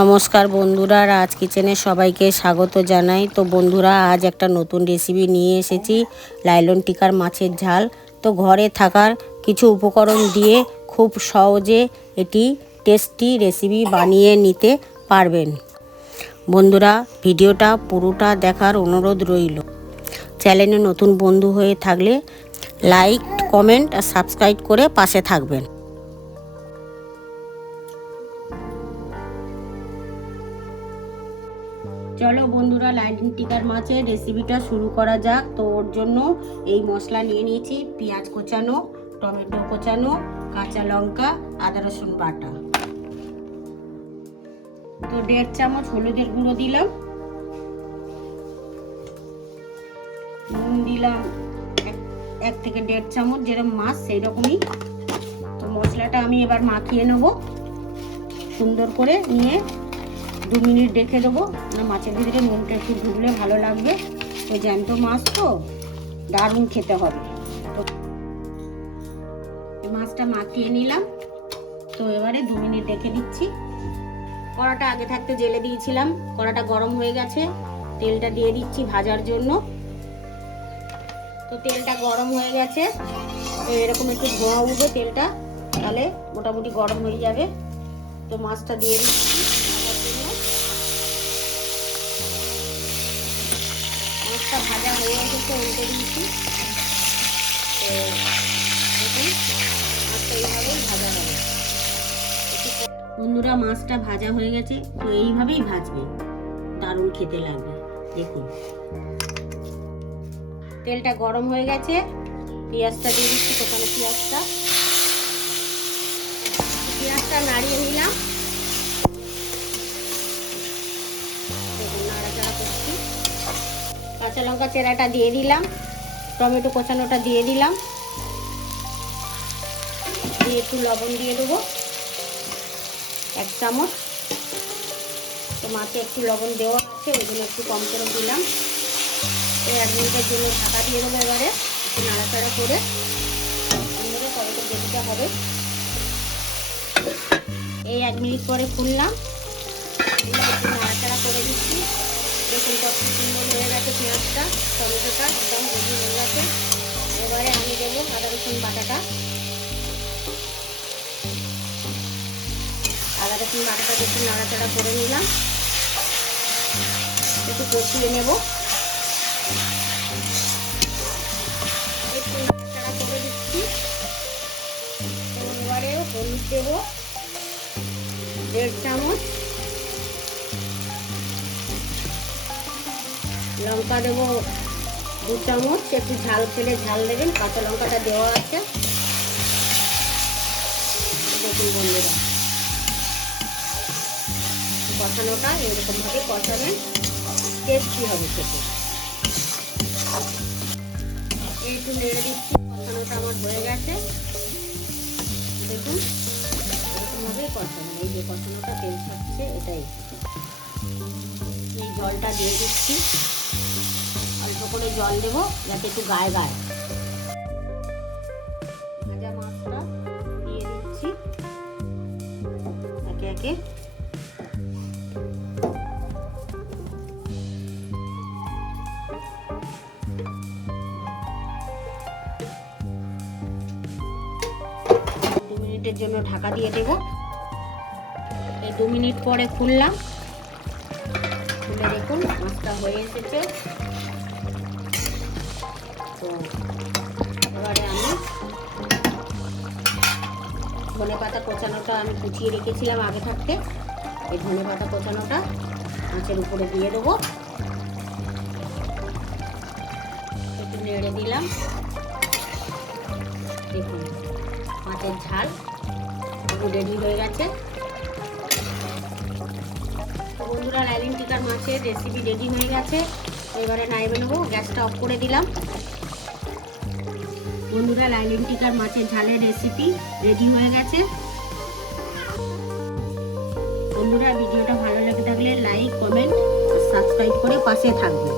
নমস্কার বন্ধুরা, রাজ কিচেনে সবাইকে স্বাগত জানাই। তো বন্ধুরা, আজ একটা নতুন রেসিপি নিয়ে এসেছি, লাইলন টিকার মাছের ঝাল। তো ঘরে থাকার কিছু উপকরণ দিয়ে খুব সহজে এটি টেস্টি রেসিপি বানিয়ে নিতে পারবেন। বন্ধুরা, ভিডিওটা পুরোটা দেখার অনুরোধ রইল। চ্যানেলে নতুন বন্ধু হয়ে থাকলে লাইক, কমেন্ট আর সাবস্ক্রাইব করে পাশে থাকবেন। চলো বন্ধুরা, লাইলন টিকার মাছের রেসিপিটা শুরু করা যাক। তো ওর জন্য এই মশলা নিয়ে নিয়েছি: পেঁয়াজ কোচানো, টমেটো কোচানো, কাঁচা লঙ্কা, আদা রসুন বাটা। তো 1.5 চামচ হলুদের গুঁড়ো দিলাম, নুন দিলাম 1 থেকে 1.5 চামচ, যেরকম মাছ সেই রকমই। তো মশলাটা আমি এবার মাখিয়ে নেব সুন্দর করে, নিয়ে 2 মিনিট রেখে দেবো। মাছের ভিতরে নুনটা একটু ঢুকলে ভালো লাগবে। তো জ্যান্ত মাছ তো দারুণ খেতে হবে। তো মাছটা মাখিয়ে নিলাম। তো এবারে 2 মিনিট রেখে দিচ্ছি। কড়াটা আগে থাকতে জেলে দিয়েছিলাম, কড়াটা গরম হয়ে গেছে। তেলটা দিয়ে দিচ্ছি ভাজার জন্য। তো তেলটা গরম হয়ে গেছে। তো এরকম একটু ধোঁয়া উঠবে তেলটা, তাহলে মোটামুটি গরম হয়ে যাবে। তো মাছটা দিয়ে দিচ্ছি। মাছটা ভাজা হয়ে গেছে, উল্টে দিয়েছি। তো দেখুন, মাছটা এইভাবেই ভাজা হবে। বন্ধুরা, মাছটা ভাজা হয়ে গেছে। তো এইভাবেই ভাজবে, দারুণ খেতে লাগবে। দেখুন, তেলটা গরম হয়ে গেছে। পেঁয়াজটা দিয়ে দিচ্ছি, কোথাও পেঁয়াজটা নাড়িয়ে নিলাম। দেখুন, নাড়াচাড়া করছি। কাঁচা লঙ্কা চেরাটা দিয়ে দিলাম, টমেটো কোচানোটা দিয়ে দিলাম, দিয়ে একটু লবণ দিয়ে দেবো 1 চামচ। তো মাছে একটু লবণ দেওয়া আছে, ওই জন্য একটু কম করে দিলাম। এই 1 মিনিটের জন্য ঢাকা দিয়ে দেবো। এবারে একটু নাড়াচাড়া করে সুন্দর টমেটো দিয়ে দিতে হবে। এই 1 মিনিট পরে খুললাম, একটু নাড়াচাড়া করে দিচ্ছি। দেখুন কত সুন্দর হয়ে গেছে পেঁয়াজটা, টমেটোটা একদম রেডি হয়ে গেছে। এবারে আমি দেবো আদা রসুন বাটাটা। আদা রসুন বাটাটা একটু নাড়াচাড়া করে নিলাম, একটু কষিয়ে নেব। একটু নাড়াচাড়া করে দিচ্ছি। এবারে হলুদ দেবো 1.5 চামচ, লঙ্কা দেবো 2 চামচ। একটু ঝাল খেলে ঝাল দেবেন, কাঁচা লঙ্কাটা দেওয়া আছে। দেখুন বন্ধুরা, কষানোটা এরকমভাবে কষাবেন, টেস্টি হবে খেতে। একটু নেড়ে দিচ্ছি। কষানোটা আমার হয়ে গেছে। দেখুন, এরকমভাবেই কষাবেন। এই যে কষানোটা তেল ছাড়ছে, এটাই। এই জলটা দিয়ে দিচ্ছি, অল্প করে জল দেবো যাতে একটু গায়ে গায়ে। ভাজা মাছটা দিয়ে দিচ্ছি একে একে। মিনিটের জন্য ঢাকা দিয়ে দেব। এই 2 মিনিট পরে খুললাম, খুলে দেখুন মাছটা হয়ে এসেছে। তো এবারে আমি ধনেপাতা কোচানোটা আমি কুচিয়ে রেখেছিলাম আগে থাকতে, এই ধনেপাতা কোচানোটা মাছের উপরে দিয়ে দেবো। একটু নেড়ে দিলাম। দেখুন, মাছের ঝাল রেডি হয়ে গেছে। তো বন্ধুরা, লাইলন টিকার মাছের রেসিপি রেডি হয়ে গেছে। এবারে নামিয়ে নেবো, গ্যাসটা অফ করে দিলাম। বন্ধুরা, লাইলন টিকার মাছের ঝালের রেসিপি রেডি হয়ে গেছে। বন্ধুরা, ভিডিওটা ভালো লেগে থাকলে লাইক, কমেন্ট, সাবস্ক্রাইব করে পাশে থাকবেন।